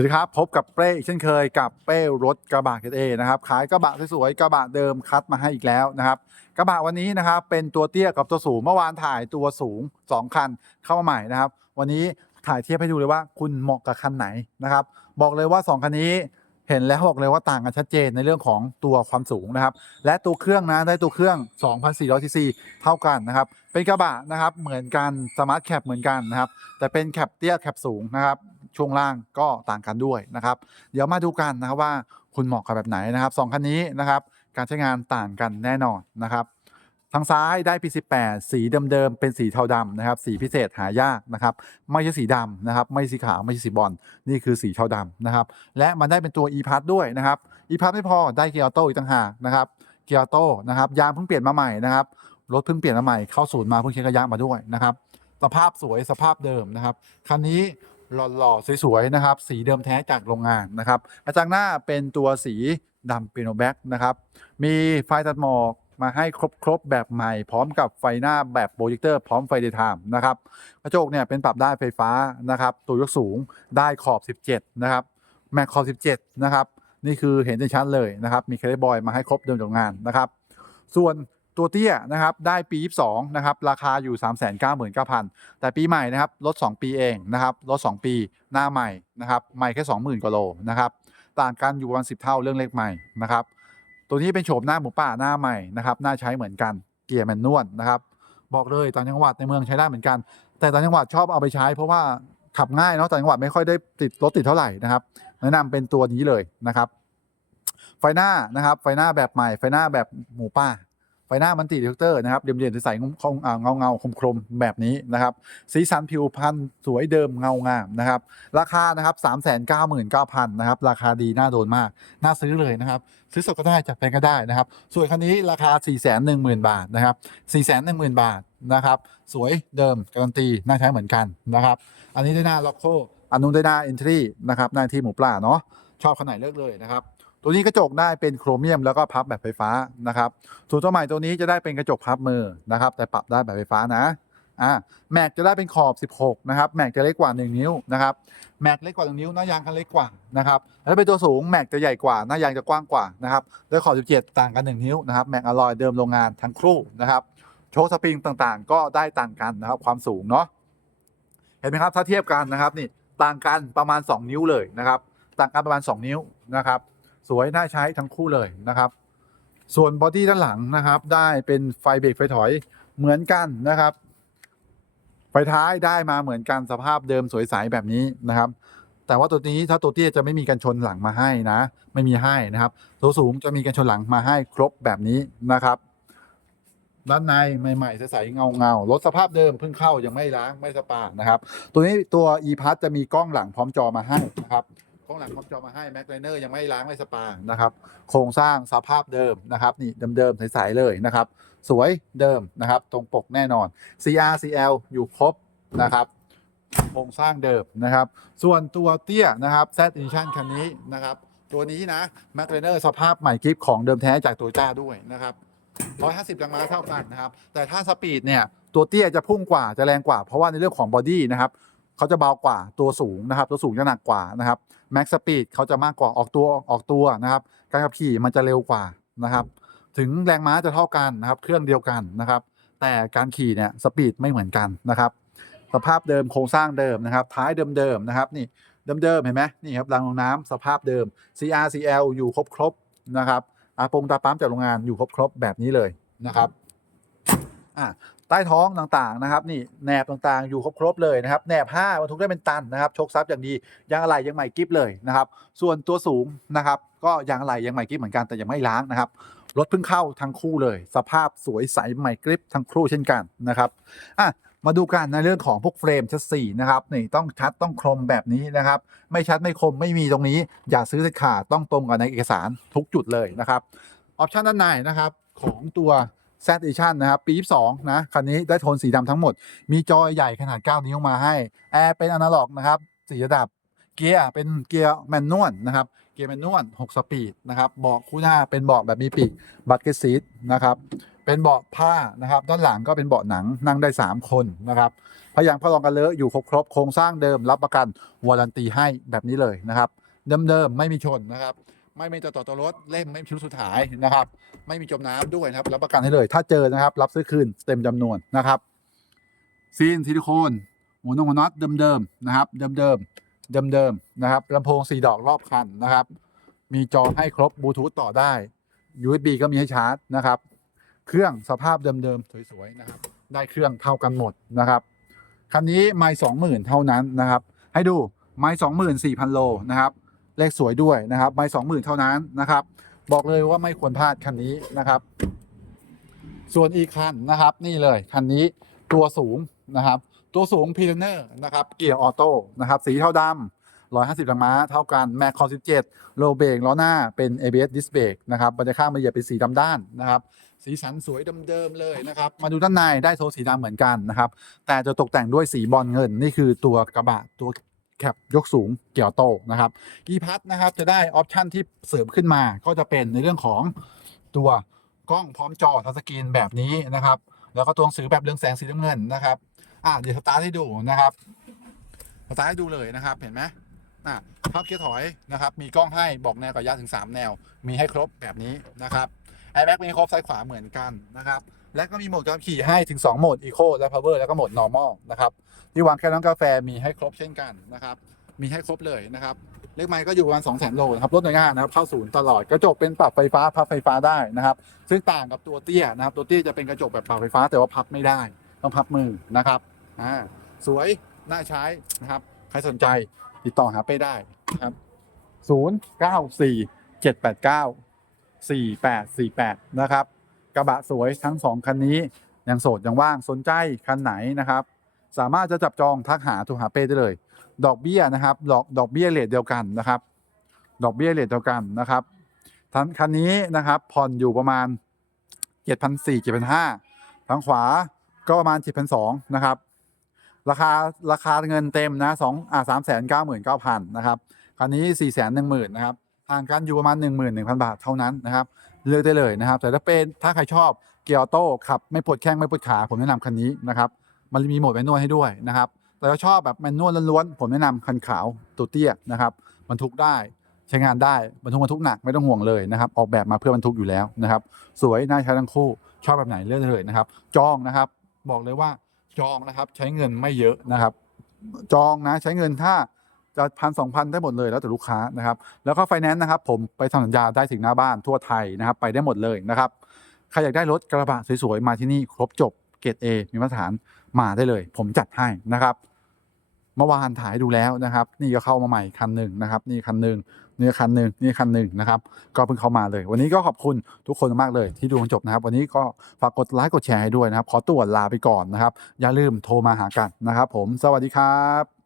สวัสดีครับ พบกับเป้อีกเช่นเคยกับเป้รถกระบะเกรดเอนะครับขายกระบะสวยๆกระบะเดิมคัดมาให้อีกแล้วนะครับกระบะวันนี้นะครับเป็นตัวเตี้ยกับตัวสูงเมื่อวานถ่ายตัวสูง 2 คันเข้ามาใหม่นะครับ วันนี้ถ่ายเทียบให้ดูเลยว่าคุณเหมาะกับคันไหนนะครับ บอกเลยว่า 2 คันนี้เห็นแล้วบอกเลยว่าต่างกันชัดเจนในเรื่องของตัวความสูงนะครับ และตัวเครื่องนะได้ตัวเครื่อง 2,400ซีซีเท่ากันนะครับ เป็นกระบะนะครับเหมือนกันสมาร์ทแคปเหมือนกันนะครับแต่เป็นแคปเตี้ยแคปสูงนะครับ ช่วงล่างก็ต่างกันด้วยนะครับ เดี๋ยวมาดูกันนะครับว่าคุณเหมาะกับแบบไหนนะครับสองคันนี้นะครับการใช้งานต่างกันแน่นอนนะครับ ทางซ้ายได้ P18 สีเดิมๆเป็นสีเทาดำนะครับ สีพิเศษหายากนะครับ ไม่ใช่สีดำนะครับ ไม่สีขาวไม่ใช่สีบอลนี่คือสีเทาดำนะครับ และมันได้เป็นตัว e p a s ด้วยนะครับ e p a s ไม่พอได้เกียร์ออโต้อีกต่างหากนะครับเกียร์ออโต้นะครับยางเพิ่งเปลี่ยนมาใหม่นะครับรถเพิ่งเปลี่ยนมาใหม่เข้าศูนย์มาเพิ่งเช็คระยะมาด้วยนะครับสภาพสวยสภาพเดิมนะครับคันนี้ หล่อๆ สวยๆ นะครับ สีเดิมแท้จากโรงงานนะครับกระจังหน้าเป็นตัวสีดำปีโนแบ็กนะครับ มีไฟตัดหมอกมาให้ครบๆ แบบใหม่ พร้อมกับไฟหน้าแบบโปรเจคเตอร์พร้อมไฟเดย์ไทม์นะครับ กระจกเนี่ยเป็นปรับได้ไฟฟ้านะครับ ตัวยกสูงได้ขอบ 17 นะครับ แม็กขอบ 17 นะครับ นี่คือเห็นได้ชัดเลยนะครับ มีเคเดบอยมาให้ครบเดิมจากงานนะครับ ส่วน ตัวเตี้ยนะครับได้ปี 22นะครับราคาอยู่ 399,000 แต่ปีใหม่นะครับลด 2 ปีเองนะครับลด 2 ปีหน้าใหม่นะครับใหม่แค่ 20,000กว่าโลนะครับต่างกันอยู่ประมาณ10 เท่าเรื่องเลขใหม่นะครับตัวนี้เป็นโฉมหน้าหมูป่าหน้าใหม่นะครับหน้าใช้เหมือนกันเกียร์แมนนวลนะครับบอกเลยต่างจังหวัดในเมืองใช้ได้เหมือนกัน แต่ต่างจังหวัดชอบเอาไปใช้ เพราะว่าขับง่ายเนาะต่างจังหวัดไม่ค่อยได้ติดรถติดเท่าไหร่นะครับแนะนำเป็นตัวนี้เลยนะครับไฟหน้านะครับไฟหน้าแบบใหม่ไฟหน้าแบบหมูป่า ไฟหน้ามันติดีเทคเตอร์นะครับเดี่ยมๆใสๆเงาเงาเงาคมๆแบบนี้นะครับ สีสันผิวพรรณสวยเดิมเงางามนะครับ ราคานะครับ3 9 9 0 0 0นะครับ ราคาดีน่าโดนมาก น่าซื้อเลยนะครับ ซื้อสดก็ได้จัดแพงก็ได้นะครับ ส่วนคันนี้ราคา4 1 0 0 0 0บาทนะครับ4 1 0 0 0 0บาทนะครับ สวยเดิมการันตีน่าใช้เหมือนกันนะครับ อันนี้ได้หน้าล็อกโคอันนู้นได้หน้าเอนทรีนะครับหน้าที่หมูปลาเนาะชอบคันไหนเลือกเลยนะครับ ตัวนี้กระจกได้เป็นโครเมียมแล้วก็พับแบบไฟฟ้านะครับส่วนตัวใหม่ตัวนี้จะได้เป็นกระจกพับมือนะครับ แต่ปรับได้แบบไฟฟ้านะอ่าแม็กจะได้เป็นขอบ 16 นะครับ แม็กจะเล็กกว่า 1 นิ้วนะครับ แม็กเล็กกว่า 1 นิ้ว หน้ายางก็เล็กกว่านะครับแล้วเป็นตัวสูง แม็กจะใหญ่กว่า หน้ายางจะกว้างกว่านะครับด้วยขอบ 17 ต่างกัน 1 นิ้วนะครับ แม็กอลลอยเดิมโรงงานทั้งคู่นะครับ โชว์สปริงต่างๆ ก็ได้ต่างกันนะครับ ความสูงเนาะ เห็นไหมครับ ถ้าเทียบกันนะครับนี่ ต่างกันประมาณ 2 นิ้วเลยนะครับ ต่างกันประมาณ 2 นิ้วนะครับ สวยน่าใช้ทั้งคู่เลยนะครับ ส่วนบอดี้ด้านหลังนะครับ ได้เป็นไฟเบรกไฟถอยเหมือนกันนะครับ ไฟท้ายได้มาเหมือนกันสภาพเดิมสวยใสแบบนี้นะครับ แต่ว่าตัวนี้ถ้าตัวเตี้ยจะไม่มีกันชนหลังมาให้นะ ไม่มีให้นะครับ ตัวสูงจะมีกันชนหลังมาให้ครบแบบนี้นะครับด้านในใหม่ๆใสๆเงาเงาๆรถสภาพเดิมเพิ่งเข้ายังไม่ล้างไม่สปานะครับ ตัวนี้ตัว e p a s จะมีกล้องหลังพร้อมจอมาให้นะครับ ล้องหลังพร้อมจอมาให้แม็กไลเนอร์ยังไม่ล้างไม่สปานะครับโครงสร้างสภาพเดิมนะครับนี่เดิมๆใสๆเลยนะครับ สวยเดิมนะครับตรงปกแน่นอน CR CL อยู่ครบนะครับโครงสร้างเดิมนะครับ ส่วนตัวเตี้ยนะครับ Z Edition คันนี้นะครับ ตัวนี้นะ m c l a r e n e r สภาพใหม่กิฟของเดิมแท้จากโตโยต้าด้วยนะครับ 150แรงม้าเท่ากันนะครับ แต่ถ้าสปีดเนี่ย ตัวเตี้ยจะพุ่งกว่าจะแรงกว่า เพราะว่าในเรื่องของบอดี้นะครับ เขาจะเบากว่าตัวสูงนะครับ ตัวสูงจะหนักกว่านะครับแม็กสปีดเขาจะมากกว่าออกตัวออกตัวนะครับ การขับขี่มันจะเร็วกว่านะครับ ถึงแรงม้าจะเท่ากันนะครับ เครื่องเดียวกันนะครับ แต่การขี่เนี่ยสปีดไม่เหมือนกันนะครับ สภาพเดิมโครงสร้างเดิมนะครับ ท้ายเดิมๆนะครับ นี่เดิมๆเห็นไหมนี่ครับรางรองน้ำสภาพเดิม CR CL อยู่ครบๆนะครับอาปงตาปั๊มจากโรงงานอยู่ครบๆแบบนี้เลยนะครับอะ ใต้ท้องต่างๆนะครับนี่แหนบต่างๆ อยู่ครบๆเลยนะครับแหนบ5บรรทุกได้เป็นตันนะครับชกซับอย่างดียางอะไหล่ยังใหม่กิฟเลยนะครับ ส่วนตัวสูงนะครับ ก็ยางอะไหล่ยังใหม่กิฟเหมือนกันแต่ยังไม่ล้างนะครับรถเพิ่งเข้าทั้งคู่เลย สภาพสวยใสใหม่กริปทั้งคู่เช่นกันนะครับอะมาดูกันในเรื่องของพวกเฟรมชัดสี่นะครับนี่ต้องชัดต้องคมแบบนี้นะครับ ไม่ชัดไม่คมไม่มีตรงนี้ อย่าซื้อเด็ดขาดต้องตรงกับในเอกสารทุกจุดเลยนะครับออปชันด้านในนะครับของตัว Z Edition นะครับปี 22 นะ คันนี้ได้โทนสีดำทั้งหมด มีจอใหญ่ขนาด 9 นิ้วมาให้ แอร์เป็นอนาล็อกนะครับสีระดับ เกียร์เป็นเกียร์แมนนวลนะครับ เกียร์แมนนวล6สปีดนะครับเบาะคู่หน้าเป็นเบาะแบบมีปีก บัตเกตซีทนะครับ เป็นเบาะผ้านะครับ ด้านหลังก็เป็นเบาะหนังนั่งได้ 3 คนนะครับพยางค์พระรองกันเลอะอยู่ครบครบโครงสร้างเดิมรับประกันวารันตีให้แบบนี้เลยนะครับ เดิมๆไม่มีชนนะครับ ไม่มีตัวต่อตัวรถเล่มไม่มีชิ้นสุดท้ายนะครับ ไม่มีจมน้ำด้วยนะครับรับประกันให้เลย ถ้าเจอนะครับ รับซื้อคืนเต็มจำนวนนะครับซีนซิลิโคนหัวนงหัวน็อตเดิมๆนะครับ เดิมๆเดิมๆนะครับลำโพงสี่ดอกรอบคันนะครับ มีจอให้ครบบลูทูธต่อได้ USB ก็มีให้ชาร์จนะครับ เครื่องสภาพเดิมๆสวยๆนะครับ ได้เครื่องเท่ากันหมดนะครับคันนี้ไม่สองหมื่นเท่านั้นนะครับ ให้ดูไม่สองหมื่นสี่พันโลนะครับ เลขสวยด้วยนะครับไม่สองหมื่นเท่านั้นนะครับ บอกเลยว่าไม่ควรพลาดคันนี้นะครับ ส่วนอีกคันนะครับ นี่เลยคันนี้ตัวสูงนะครับ ตัวสูงพีเนอร์นะครับ เกียร์ออโต้นะครับ สีเท่าดำ150แรงม้าเท่ากันแม็กคอ17โลเบรกล้อหน้าเป็น ABS Disc Brake นะครับบรรยากาศมาเหยียบเป็นสีดำด้านนะครับสีสันสวยเดิมๆเลยนะครับมาดูด้านในได้โทนสีดำเหมือนกันนะครับแต่จะตกแต่งด้วยสีบอลเงิน นี่คือตัวกระบะตัว แคปยกสูงเกี่ยวโตนะครับอีพัทนะครับจะได้ออปชันที่เสริมขึ้นมาก็จะเป็นในเรื่องของตัวกล้องพร้อมจอทัชสกรีนแบบนี้นะครับ แล้วก็ตัวหนังสือแบบเรืองแสงสีน้ำเงินนะครับอะเดี๋ยวสตาร์ทให้ดูนะครับสตาร์ทให้ดูเลยนะครับเห็นไหมอะพับเกียร์ถอยนะครับ มีกล้องให้บอกแนวกับยะถึง 3 แนว มีให้ครบแบบนี้นะครับแอแบ็กมีครบซ้ายขวาเหมือนกันนะครับ และก็มีโหมดการขี่ให้ถึง 2 โหมด Eco และ Power แล้วก็โหมด Normal นะครับที่วางแก้วน้ำกาแฟมีให้ครบเช่นกันนะครับ มีให้ครบเลยนะครับ เลขไมล์ก็อยู่ประมาณ2 0 0 0 0โลนะครับรถหน่วยงานนะครับเข้าศูนย์ตลอดกระจกเป็นปรับไฟฟ้าพับไฟฟ้าได้นะครับ ซึ่งต่างกับตัวเตี้ยนะครับ ตัวเตี้ยจะเป็นกระจกแบบปรับไฟฟ้าแต่ว่าพับไม่ได้ต้องพับมือนะครับอ่าสวยน่าใช้นะครับใครสนใจติดต่อหาเป้ได้นะครับ0 9 4 7 8 9 4 8 4 8 นะครับ กระบะสวยทั้งสองคันนี้ ยังโสดยังว่างสนใจคันไหนนะครับ สามารถจะจับจองทักหาโทรหาเป้ได้เลย ดอกเบี้ยนะครับ ดอกดอกเบี้ยเลทเดียวกันนะครับ ดอกเบี้ยเลทเดียวกันนะครับทั้งคันนี้นะครับผ่อนอยู่ประมาณ 7,400 7,500ทางขวาก็ประมาณ 7,200นะครับราคาราคาเงินเต็มนะสองอ่าสามแสนเก้าหมื่นเก้าพันนะครับคันนี้สี่แสนหนึ่งหมื่นนะครับห่างกันอยู่ประมาณหนึ่งหมื่นหนึ่งพันบาทเท่านั้นนะครับ เลือกได้เลยนะครับ แต่ถ้าเป็นถ้าใครชอบเกียร์ออโต้ขับไม่ปวดแข้งไม่ปวดขา ผมแนะนำคันนี้นะครับ มันมีโหมดแมนนวลให้ด้วยนะครับ แต่ถ้าชอบแบบแมนนวลล้วนๆผมแนะนำคันขาวตัวเตี้ยนะครับบรรทุกได้ใช้งานได้บรรทุกบรรทุกหนักไม่ต้องห่วงเลยนะครับ ออกแบบมาเพื่อบรรทุกอยู่แล้วนะครับ สวยน่าใช้ทั้งคู่ชอบแบบไหนเลือกได้เลยนะครับ จองนะครับ บอกเลยว่าจองนะครับใช้เงินไม่เยอะนะครับ จองนะใช้เงินถ้า จะพันสองพันได้หมดเลยแล้วแต่ลูกค้านะครับ แล้วก็ไฟแนนซ์นะครับผมไปทำสัญญาได้ถึงหน้าบ้านทั่วไทยนะครับ ไปได้หมดเลยนะครับใครอยากได้รถกระบะสวยๆมาที่นี่ครบจบเกรด A มีมาตรฐานมาได้เลย ผมจัดให้นะครับเมื่อวานถ่ายดูแล้วนะครับ นี่ก็เข้ามาใหม่คันหนึ่งนะครับ นี่คันหนึ่งนี่คันหนึ่งนี่คันหนึ่งนะครับ ก็เพิ่งเข้ามาเลย วันนี้ก็ขอบคุณทุกคนมากเลยที่ดูจนจบนะครับ วันนี้ก็ฝากกดไลค์กดแชร์ให้ด้วยนะครับ ขอตัวลาไปก่อนนะครับ อย่าลืมโทรมาหากันนะครับ ผมสวัสดีครับ